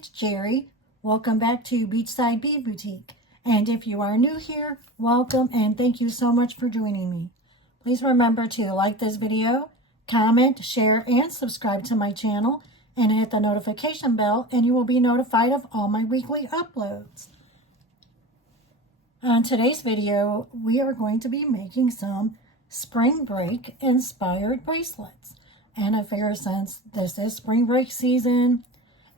it's Jerry. Welcome back to Beachside Bead Boutique. And if you are new here, welcome and thank you so much for joining me. Please remember to like this video, comment, share, and subscribe to my channel, and hit the notification bell, and you will be notified of all my weekly uploads. On today's video, we are going to be making some spring break inspired bracelets. And I figure since this is spring break season,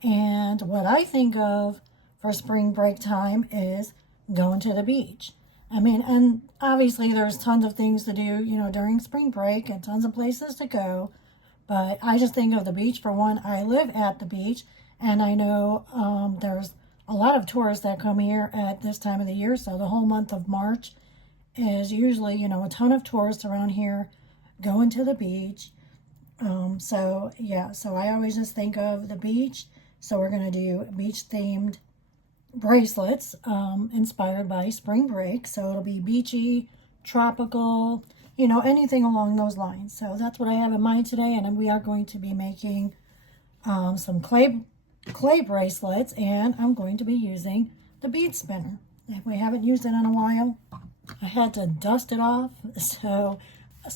and what I think of for spring break time is going to the beach. I mean, and obviously there's tons of things to do, during spring break and tons of places to go. But I just think of the beach. For one, I live at the beach, and I know there's a lot of tourists that come here at this time of the year. So the whole month of March is usually, a ton of tourists around here going to the beach. So I always just think of the beach. So we're going to do beach-themed bracelets inspired by spring break. So it'll be beachy, tropical, anything along those lines. So that's what I have in mind today. And we are going to be making some clay bracelets, and I'm going to be using the bead spinner. If we haven't used it in a while, I had to dust it off. So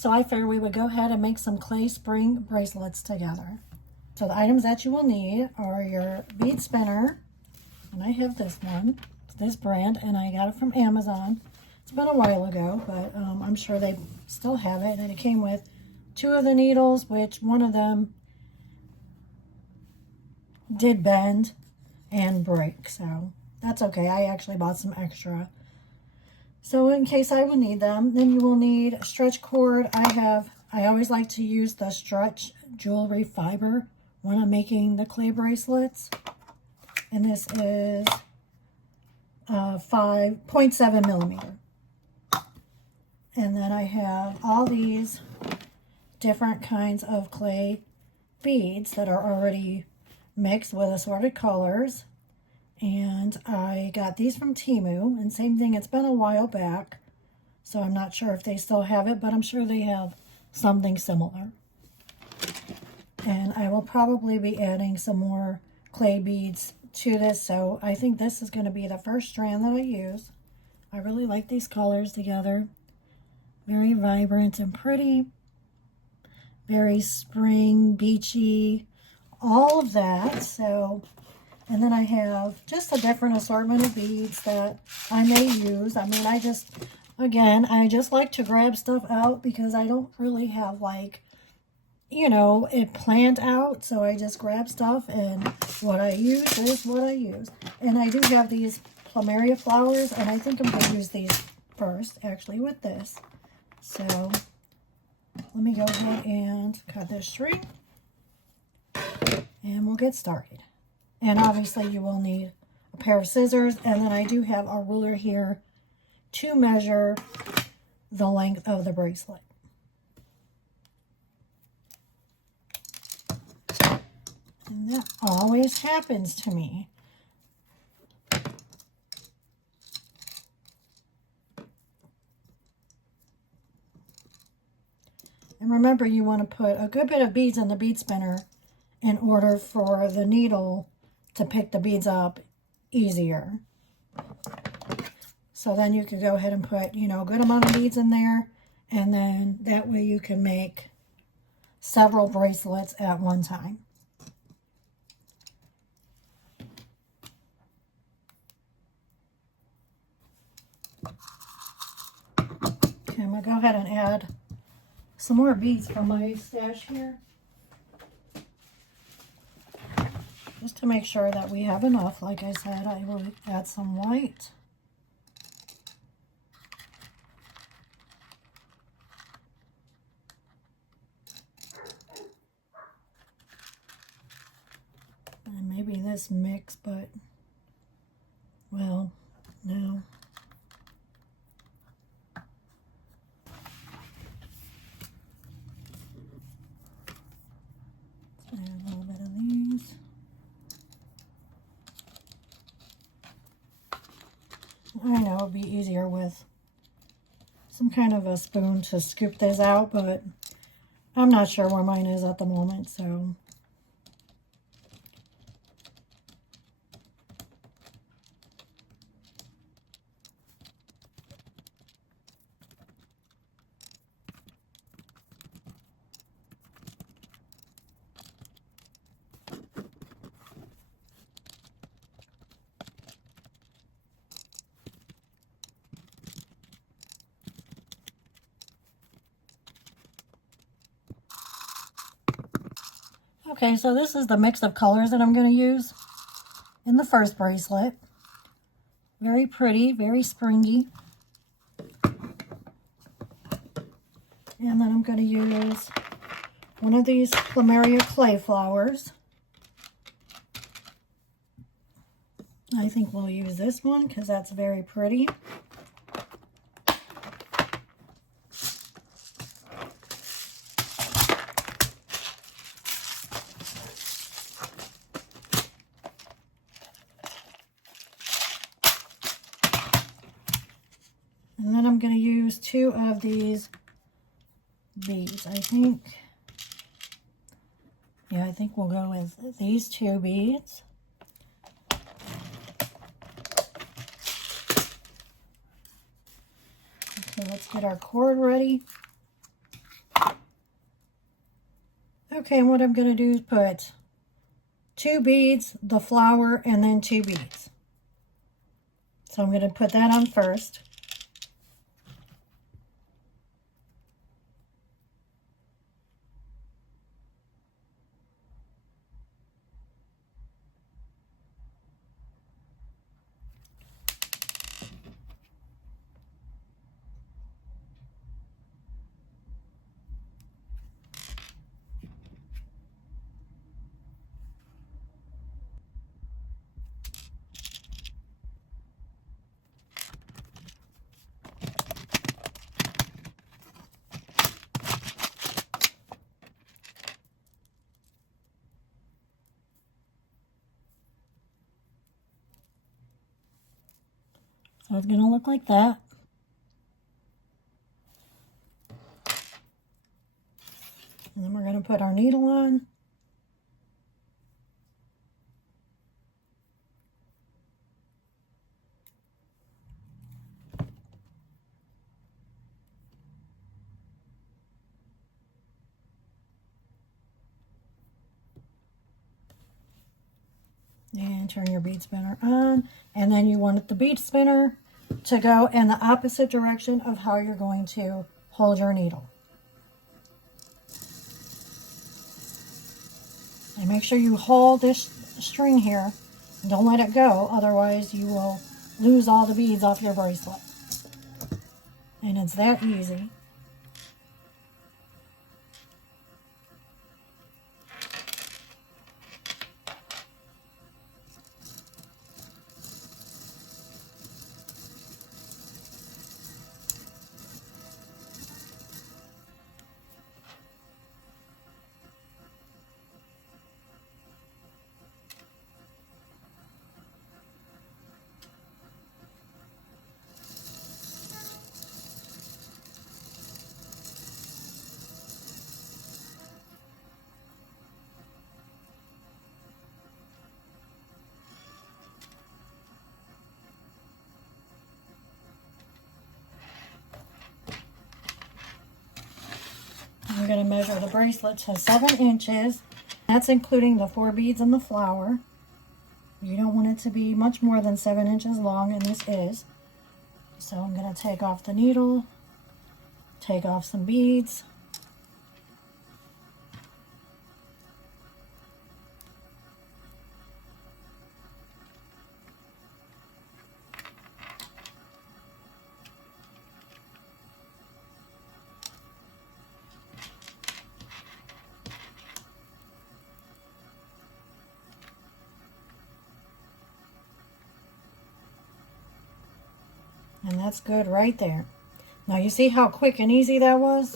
I figured we would go ahead and make some clay spring bracelets together. So the items that you will need are your bead spinner, and I have this one, this brand, and I got it from Amazon. It's been a while ago, but I'm sure they still have it. And it came with 2 of the needles, which one of them did bend and break, so that's okay. I actually bought some extra. So in case I will need them, then you will need a stretch cord. I always like to use the stretch jewelry fiber when I'm making the clay bracelets. And this is 5.7 millimeter. And then I have all these different kinds of clay beads that are already mixed with assorted colors. And I got these from Temu, and same thing, it's been a while back, so I'm not sure if they still have it, but I'm sure they have something similar. And I will probably be adding some more clay beads to this, so I think this is going to be the first strand that I use. I really like these colors together. Very vibrant and pretty. Very spring, beachy, all of that. So, and then I have just a different assortment of beads that I may use. I mean, I just like to grab stuff out because I don't really have it planned out. So I just grab stuff, and what I use is what I use. And I do have these plumeria flowers, and I think I'm going to use these first, actually, with this. So let me go ahead and cut this string, and we'll get started. And obviously you will need a pair of scissors, and then I do have a ruler here to measure the length of the bracelet. And that always happens to me. And remember, you want to put a good bit of beads in the bead spinner in order for the needle to pick the beads up easier. So then you could go ahead and put, a good amount of beads in there, and then that way you can make several bracelets at one time. Okay, I'm going to go ahead and add some more beads from my stash here, just to make sure that we have enough. Like I said, I will add some white. And maybe this mix, but, well, no. Let's add a little bit of these. I know it'd be easier with some kind of a spoon to scoop this out, but I'm not sure where mine is at the moment, so Okay, so this is the mix of colors that I'm going to use in the first bracelet. Very pretty, very springy. And then I'm going to use one of these plumeria clay flowers. I think we'll use this one because that's very pretty. And then I'm going to use two of these beads, I think. Yeah, I think we'll go with these two beads. Okay, let's get our cord ready. Okay, and what I'm going to do is put two beads, the flower, and then two beads. So I'm going to put that on first. So it's going to look like that. And then we're going to put our needle on. And turn your bead spinner on. And then you want the bead spinner to go in the opposite direction of how you're going to hold your needle. And make sure you hold this string here. Don't let it go, otherwise you will lose all the beads off your bracelet. And it's that easy. I'm going to measure the bracelet to 7 inches. That's including the 4 beads and the flower. You don't want it to be much more than 7 inches long, and this is. So I'm going to take off the needle, take off some beads. And that's good right there. Now you see how quick and easy that was?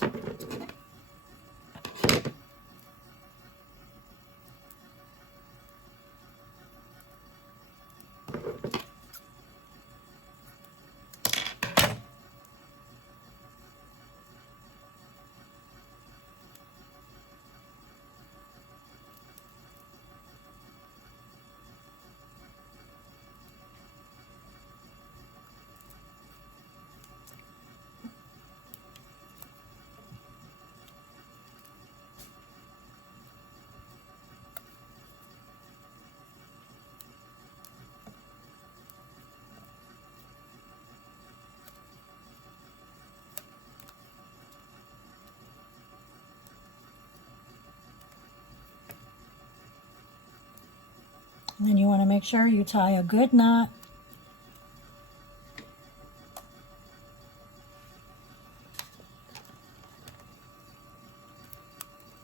And then you want to make sure you tie a good knot.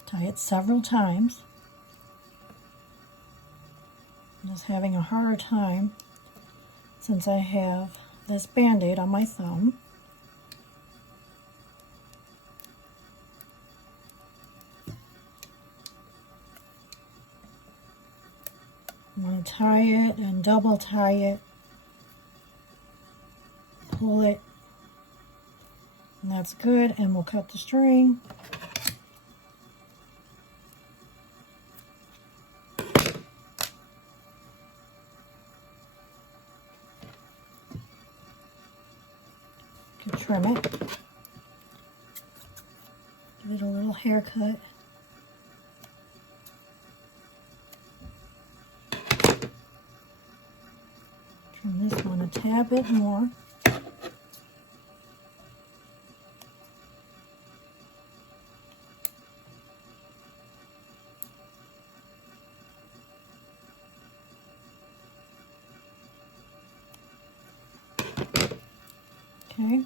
Tie it several times. I'm just having a harder time since I have this Band-Aid on my thumb. I'm going to tie it and double tie it, pull it, and that's good, and we'll cut the string. Trim it, give it a little haircut. Trim this one a tad bit more. Okay.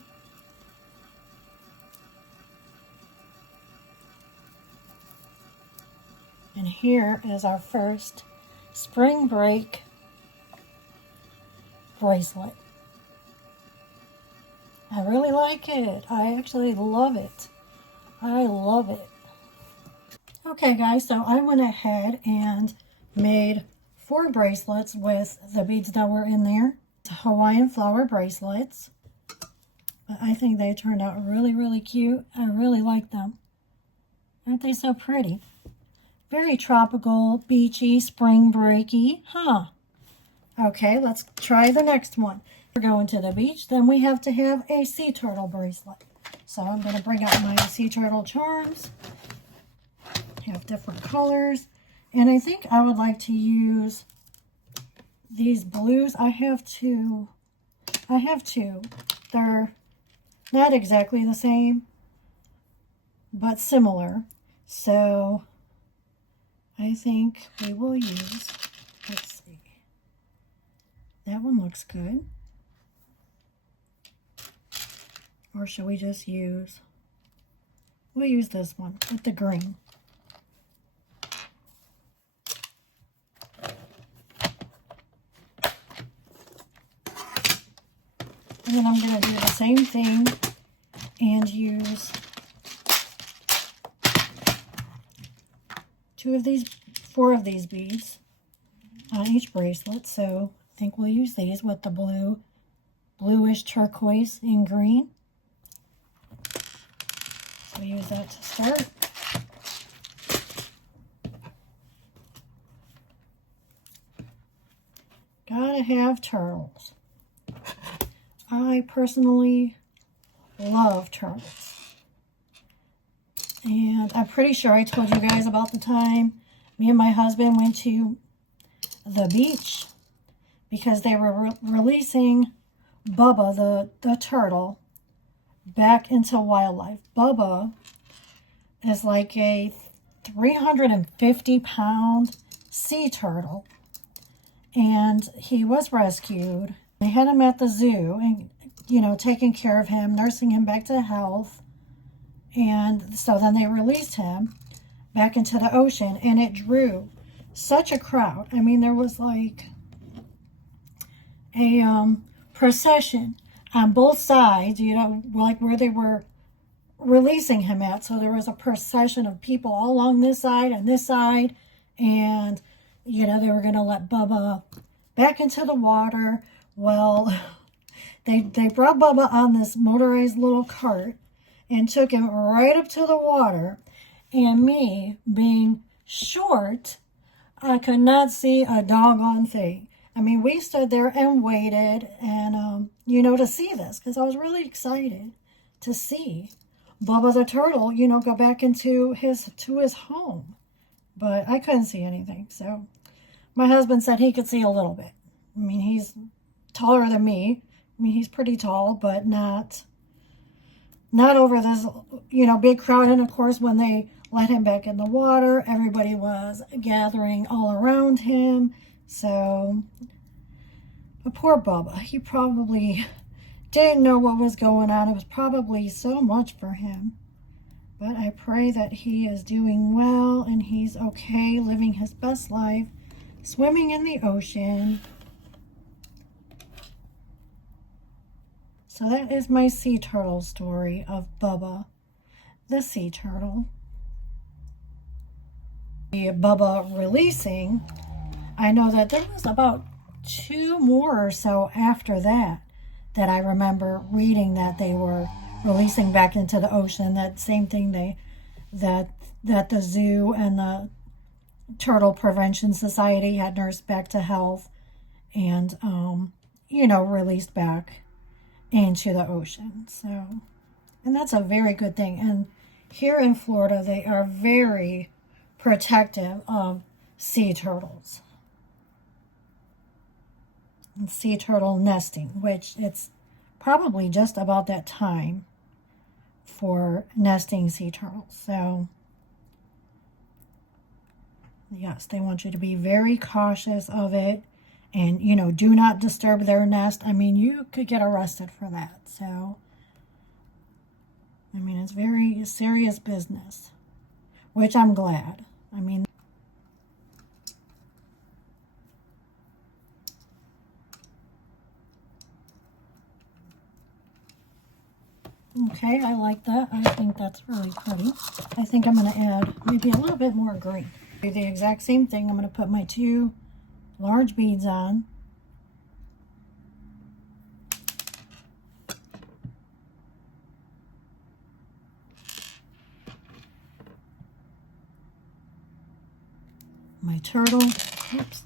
And here is our first spring break bracelet. I really like it. I actually love it. I love it. Okay guys, so I went ahead and made 4 bracelets with the beads that were in there. Hawaiian flower bracelets. But I think they turned out really, really cute. I really like them. Aren't they so pretty? Very tropical, beachy, spring breaky, huh? Okay, let's try the next one. We're going to the beach, then we have to have a sea turtle bracelet. So I'm going to bring out my sea turtle charms. Have different colors. And I think I would like to use these blues. I have two. They're not exactly the same, but similar. So I think we will use, let's see, that one looks good. Or should we just use, we'll use this one with the green. And then I'm going to do the same thing and use 4 of these beads on each bracelet. So I think we'll use these with the bluish turquoise and green. So use that to start. Gotta have turtles. I personally love turtles. And I'm pretty sure I told you guys about the time me and my husband went to the beach because they were releasing Bubba, the turtle, back into wildlife. Bubba is like a 350-pound sea turtle, and he was rescued. They had him at the zoo and, you know, taking care of him, nursing him back to health. And so then they released him back into the ocean, and it drew such a crowd. I mean, there was like a procession on both sides, you know, like where they were releasing him at. So there was a procession of people all along this side and this side, and, you know, they were going to let Bubba back into the water. Well, they brought Bubba on this motorized little cart and took him right up to the water. And me, being short, I could not see a doggone thing. I mean, we stood there and waited and, you know, to see this, because I was really excited to see Bubba the turtle, you know, go back into his home. But I couldn't see anything. So my husband said he could see a little bit. I mean, he's taller than me. I mean, he's pretty tall, but not over this, you know, big crowd. And of course, when they let him back in the water, everybody was gathering all around him. So, but poor Bubba, he probably didn't know what was going on. It was probably so much for him. But I pray that he is doing well and he's okay, living his best life, swimming in the ocean. So that is my sea turtle story of Bubba, the sea turtle. The Bubba releasing, I know that there was about 2 more or so after that I remember reading that they were releasing back into the ocean. That same thing that the zoo and the Turtle Prevention Society had nursed back to health and you know, released back into the ocean. So, and that's a very good thing. And here in Florida, they are very protective of sea turtles and sea turtle nesting, which it's probably just about that time for nesting sea turtles. So yes, they want you to be very cautious of it and, you know, do not disturb their nest. I mean, you could get arrested for that. So, I mean, it's very serious business, which I'm glad. I mean, okay, I like that. I think that's really pretty. I think I'm going to add maybe a little bit more green. Do the exact same thing. I'm going to put my 2 large beads on. My turtle, oops,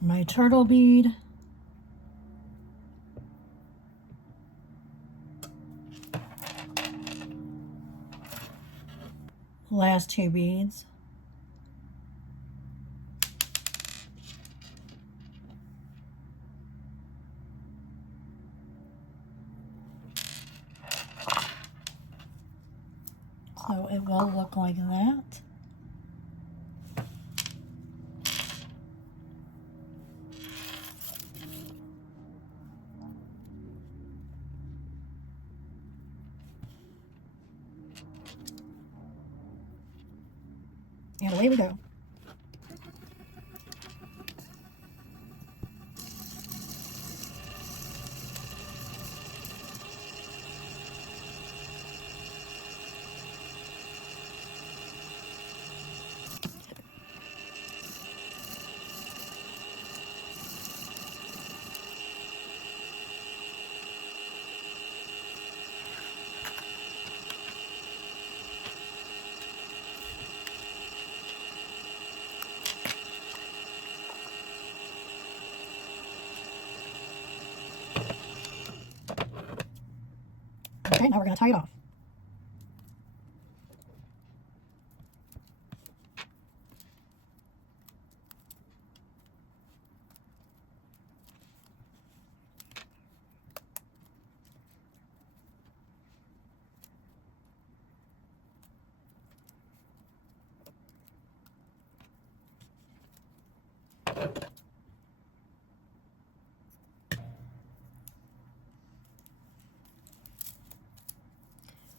my turtle bead. Last 2 beads. So it will look like that. And away we go. Okay, now we're going to tie it off.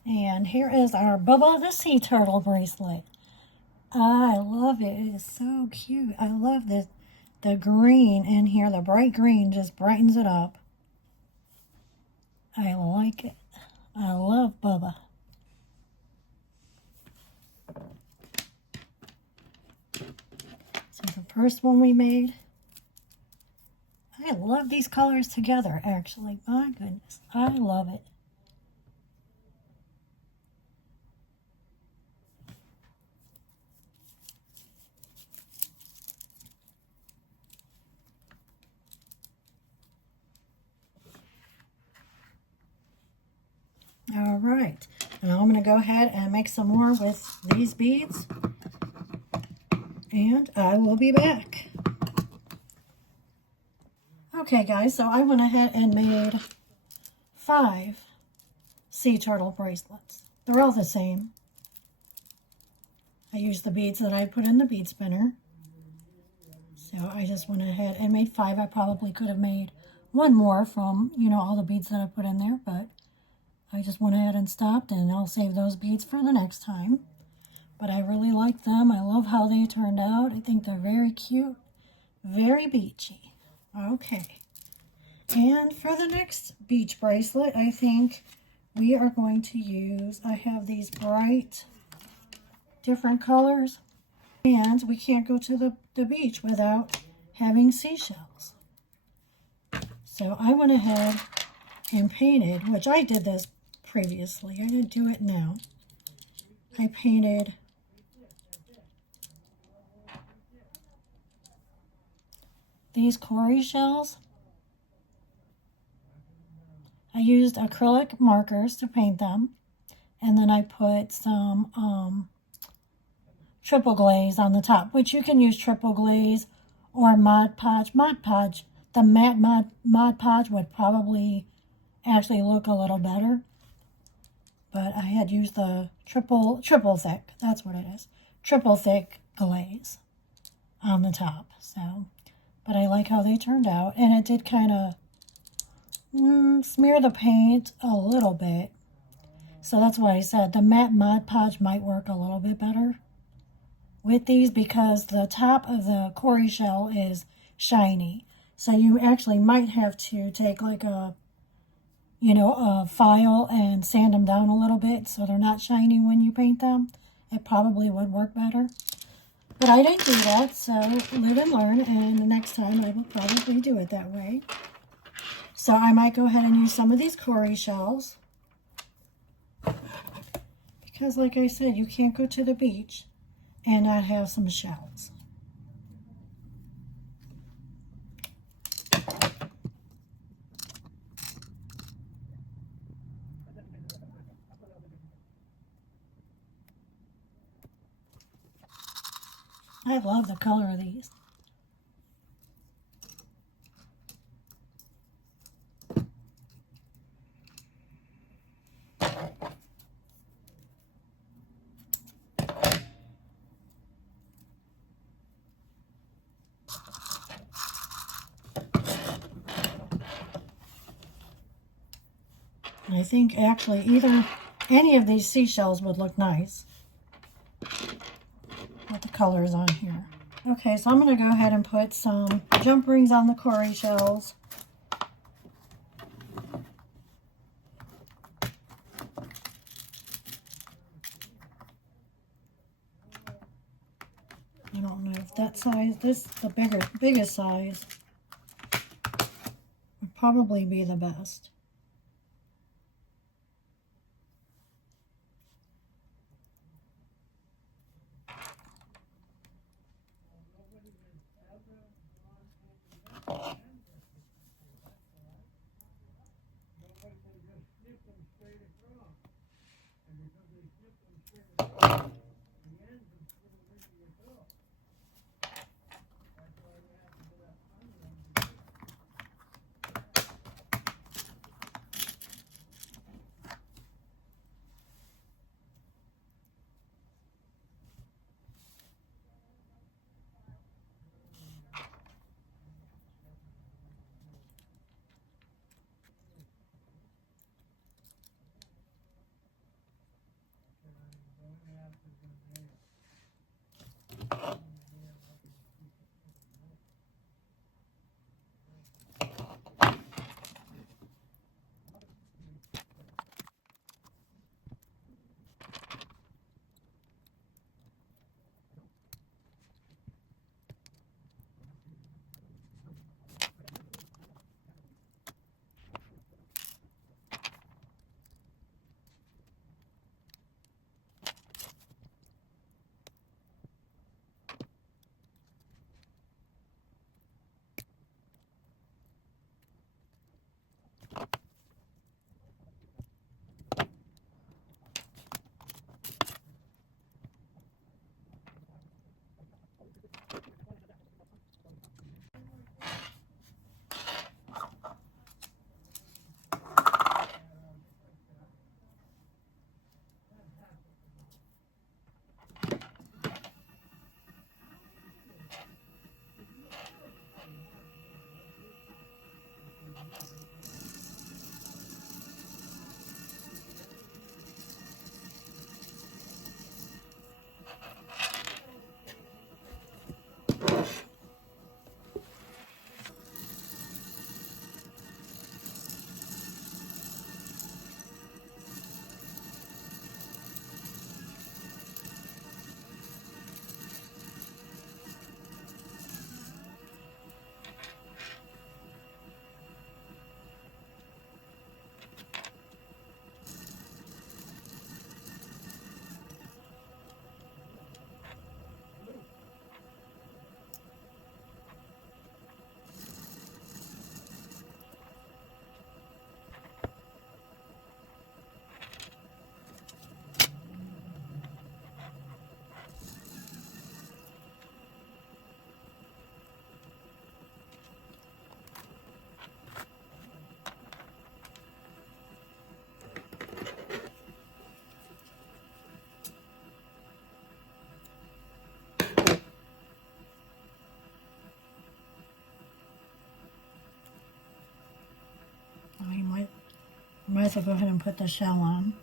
And here is our Bubba the Sea Turtle bracelet. I love it. It is so cute. I love this. The green in here, the bright green just brightens it up. I like it. I love Bubba. So the first one we made. I love these colors together, actually. My goodness. I love it. All right, now I'm going to go ahead and make some more with these beads, and I will be back. Okay, guys, so I went ahead and made 5 sea turtle bracelets. They're all the same. I used the beads that I put in the bead spinner. So I just went ahead and made 5. I probably could have made one more from, you know, all the beads that I put in there, but I just went ahead and stopped, and I'll save those beads for the next time. But I really like them. I love how they turned out. I think they're very cute, very beachy. Okay. And for the next beach bracelet, I think we are going to use, I have these bright different colors, and we can't go to the beach without having seashells. So I went ahead and painted, which I did this previously. I didn't do it now. I painted these Cowrie shells. I used acrylic markers to paint them, and then I put some triple glaze on the top, which you can use triple glaze or Mod Podge. Mod Podge, the matte Mod Podge would probably actually look a little better, but I had used the triple thick, that's what it is, triple thick glaze on the top. So, but I like how they turned out, and it did kind of smear the paint a little bit. So that's why I said the matte Mod Podge might work a little bit better with these, because the top of the Cowrie shell is shiny. So you actually might have to take like a, you know, a file and sand them down a little bit so they're not shiny when you paint them. It probably would work better. But I didn't do that, so live and learn, and the next time I will probably do it that way. So I might go ahead and use some of these Cowrie shells, because like I said, you can't go to the beach and not have some shells. I love the color of these. I think actually any of these seashells would look nice with the colors on here. Okay, so I'm going to go ahead and put some jump rings on the Cowrie shells. I don't know if that size, the biggest size would probably be the best. guys will go ahead and put the shell on.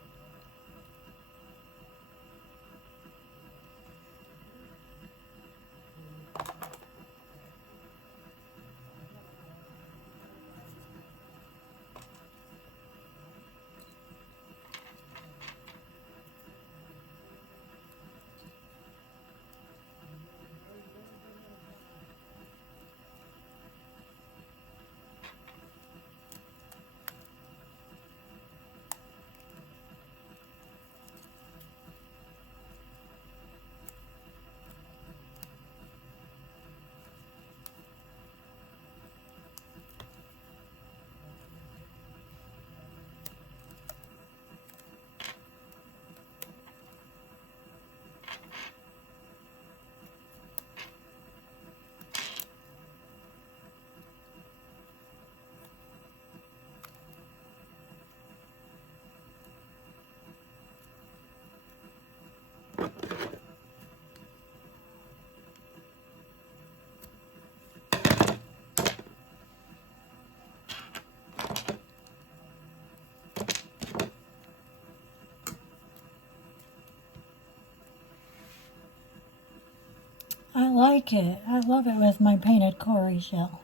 I like it. I love it with my painted Cowrie shell.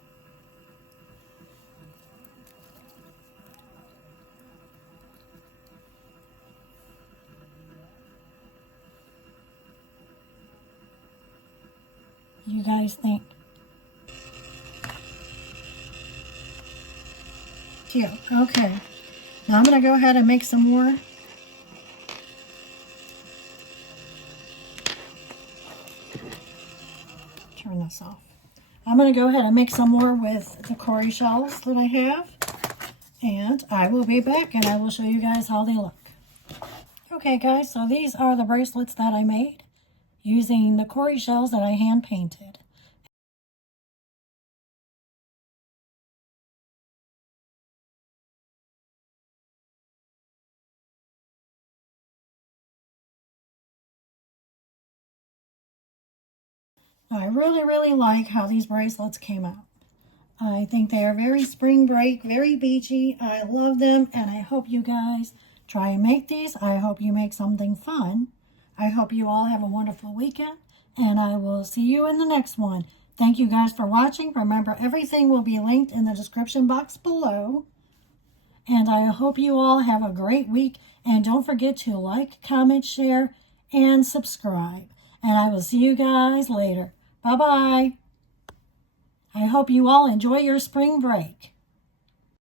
You guys think? Cute. Okay. Now I'm going to go ahead and make some more. Turn this off. I'm going to go ahead and make some more with the Cowrie shells that I have. And I will be back and I will show you guys how they look. Okay guys, so these are the bracelets that I made using the Cowrie shells that I hand painted. I really like how these bracelets came out. I think they are very spring break, very beachy. I love them, and I hope you guys try and make these. I hope you make something fun. I hope you all have a wonderful weekend, and I will see you in the next one. Thank you guys for watching. Remember, everything will be linked in the description box below. And I hope you all have a great week. And don't forget to like, comment, share, and subscribe. And I will see you guys later. Bye-bye. I hope you all enjoy your spring break.